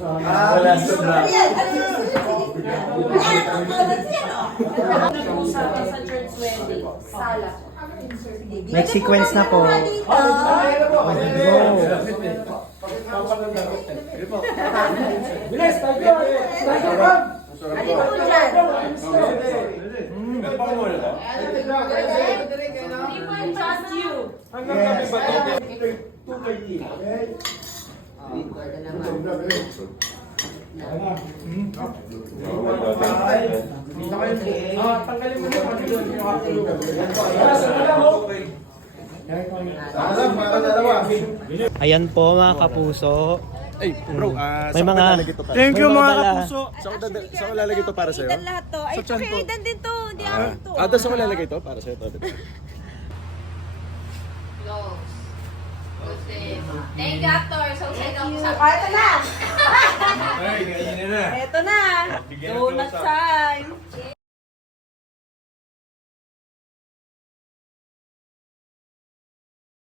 Wala sa Nag-uusapan sa church wedding. Sala. May sequence na po. Bilis, tayo! People trust you. Tanggalin mo na Ayan po mga kapuso. Ay, bro, May mga... Thank you mga kapuso. Saan ko lalagay ito para sa'yo? Idan lahat to. Ay, Sa tiyan po. idan din to. Hindi ako to. Doon saan ko lalagay ito para sa'yo? Thank you, actor. So, sa'yo ako sa... Ito na. Ay, ganyan na. Ito na. Donut siya.